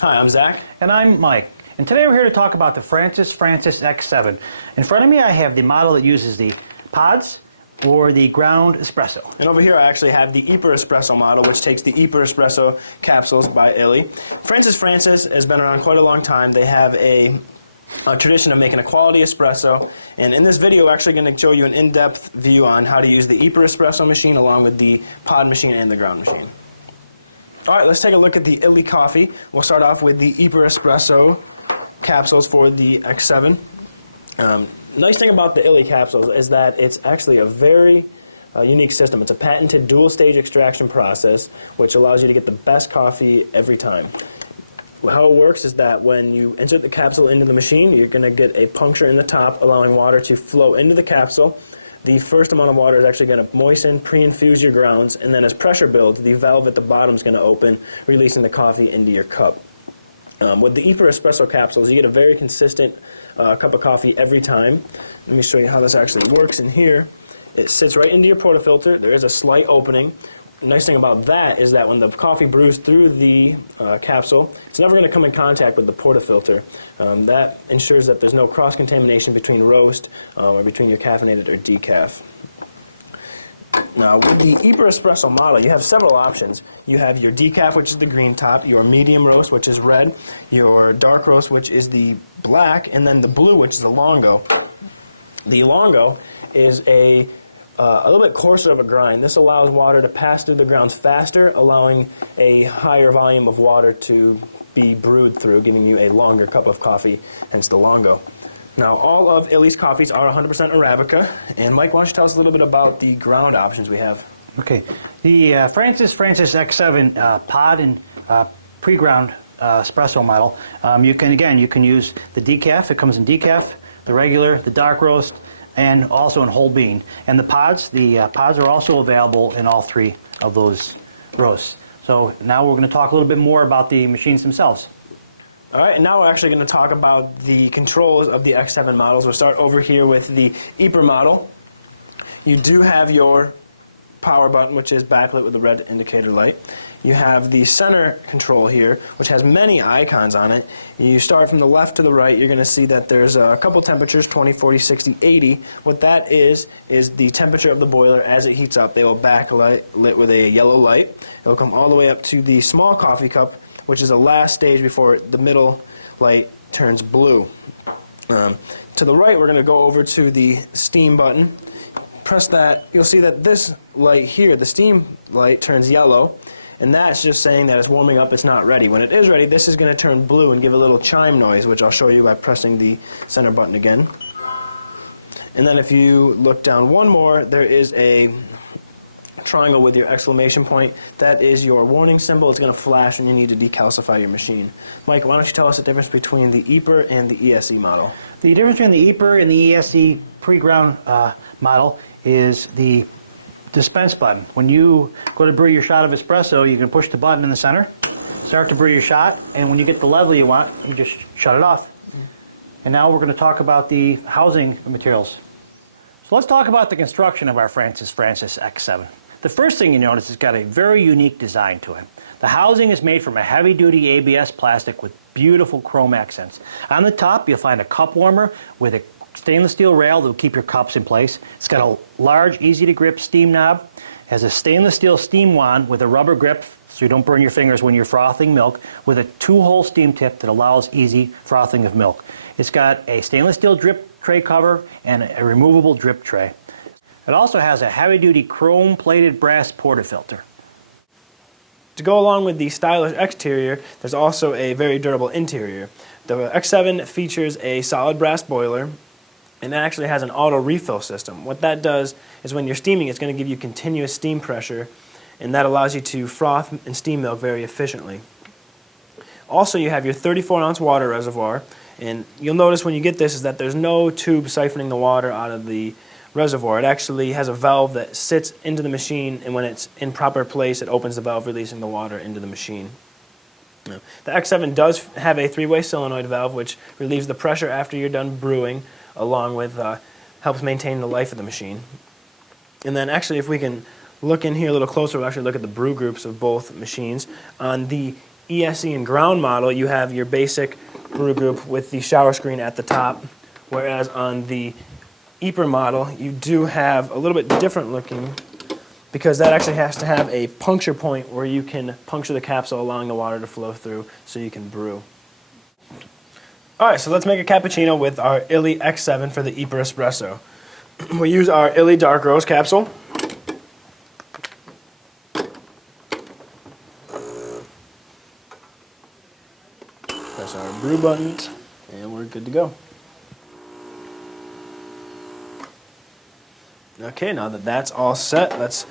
Hi, I'm Zach. And I'm Mike. And today we're here to talk about the Francis Francis X7. In front of me I have the model that uses the pods or the ground espresso. And over here I actually have the iperEspresso model, which takes the iperEspresso capsules by Illy. Francis Francis has been around quite a long time. They have a tradition of making a quality espresso. And in this video we're actually going to show you an in-depth view on how to use the iperEspresso machine along with the pod machine and the ground machine. Alright, let's take a look at the Illy coffee. We'll start off with the iperEspresso capsules for the X7. Nice thing about the Illy capsules is that it's actually a very unique system. It's a patented dual-stage extraction process which allows you to get the best coffee every time. How it works is that when you insert the capsule into the machine, you're going to get a puncture in the top allowing water to flow into the capsule. The first amount of water is actually going to moisten, pre-infuse your grounds, and then as pressure builds, the valve at the bottom is going to open, releasing the coffee into your cup. With the iperEspresso capsules, you get a very consistent cup of coffee every time. Let me show you how this actually works in here. It sits right into your portafilter. There is a slight opening. The nice thing about that is that when the coffee brews through the capsule, it's never going to come in contact with the portafilter. That ensures that there's no cross-contamination between roast or between your caffeinated or decaf. Now, with the iperEspresso model, you have several options. You have your decaf, which is the green top, your medium roast, which is red, your dark roast, which is the black, and then the blue, which is the longo. The longo is a little bit coarser of a grind. This allows water to pass through the grounds faster, allowing a higher volume of water to be brewed through, giving you a longer cup of coffee, hence the longo. Now, all of Illy's coffees are 100% Arabica. And Mike, why don't you tell us a little bit about the ground options we have? Okay. The Francis Francis X7 pod and pre-ground espresso model, you can use the decaf. It comes in decaf, the regular, the dark roast, and also in whole bean. And the pods are also available in all three of those roasts. So now we're going to talk a little bit more about the machines themselves. All right, and now we're actually going to talk about the controls of the X7 models. We'll start over here with the Iper model. You do have your power button, which is backlit with a red indicator light. You have the center control here, which has many icons on it. You start from the left to the right, you're going to see that there's a couple temperatures, 20, 40, 60, 80. What that is the temperature of the boiler as it heats up. They will backlit with a yellow light. It will come all the way up to the small coffee cup, which is the last stage before the middle light turns blue. To the right, we're going to go over to the steam button. Press that, you'll see that this light here, the steam light, turns yellow. And that's just saying that it's warming up, it's not ready. When it is ready, this is going to turn blue and give a little chime noise, which I'll show you by pressing the center button again. And then if you look down one more, there is a triangle with your exclamation point. That is your warning symbol. It's going to flash when you need to decalcify your machine. Mike, why don't you tell us the difference between the Iper and the ESE model? The difference between the Iper and the ESE pre-ground model is the dispense button. When you go to brew your shot of espresso, you can push the button in the center, start to brew your shot, and when you get the level you want, you just shut it off. And now we're going to talk about the housing materials. So let's talk about the construction of our Francis Francis X7. The first thing you notice, it's got a very unique design to it. The housing is made from a heavy-duty ABS plastic with beautiful chrome accents. On the top, you'll find a cup warmer with a stainless steel rail that will keep your cups in place. It's got a large, easy-to-grip steam knob. It has a stainless steel steam wand with a rubber grip so you don't burn your fingers when you're frothing milk, with a 2-hole steam tip that allows easy frothing of milk. It's got a stainless steel drip tray cover and a removable drip tray. It also has a heavy-duty chrome-plated brass portafilter. To go along with the stylish exterior, there's also a very durable interior. The X7 features a solid brass boiler, and it actually has an auto refill system. What that does is when you're steaming, it's going to give you continuous steam pressure, and that allows you to froth and steam milk very efficiently. Also, you have your 34-ounce water reservoir, and you'll notice when you get this is that there's no tube siphoning the water out of the reservoir. It actually has a valve that sits into the machine, and when it's in proper place, it opens the valve, releasing the water into the machine. The X7 does have a 3-way solenoid valve, which relieves the pressure after you're done brewing, along with helps maintain the life of the machine. And then actually, if we can look in here a little closer, we'll actually look at the brew groups of both machines. On the ESE and ground model, you have your basic brew group with the shower screen at the top, whereas on the iper model, you do have a little bit different looking, because that actually has to have a puncture point where you can puncture the capsule, allowing the water to flow through so you can brew. All right, so let's make a cappuccino with our Illy X7 for the iperEspresso. We use our Illy dark roast capsule. Press our brew buttons, and we're good to go. Okay, now that that's all set, let's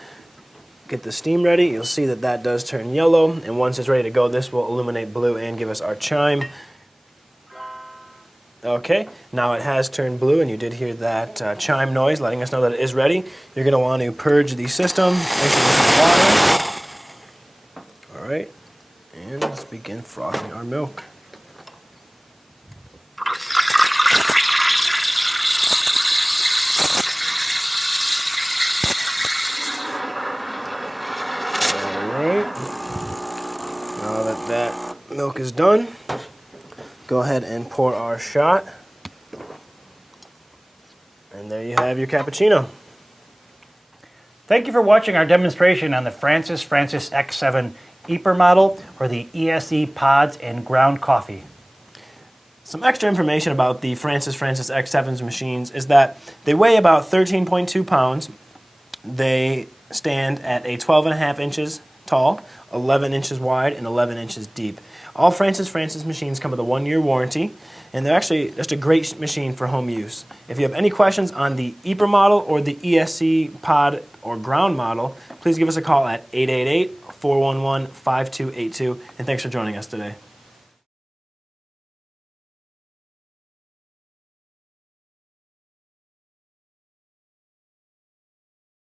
get the steam ready. You'll see that that does turn yellow, and once it's ready to go, this will illuminate blue and give us our chime. Okay, now it has turned blue, and you did hear that chime noise letting us know that it is ready. You're going to want to purge the system, mix it with some water. All right, and let's begin frothing our milk. Now that that milk is done, go ahead and pour our shot. And there you have your cappuccino. Thank you for watching our demonstration on the Francis Francis X7 EPR model, or the ESE pods and ground coffee. Some extra information about the Francis Francis X7's machines is that they weigh about 13.2 pounds. They stand at a 12.5 inches tall, 11 inches wide, and 11 inches deep. All Francis Francis machines come with a 1-year warranty, and they're actually just a great machine for home use. If you have any questions on the EPR model or the ESE pod or ground model, please give us a call at 888-411-5282, and thanks for joining us today.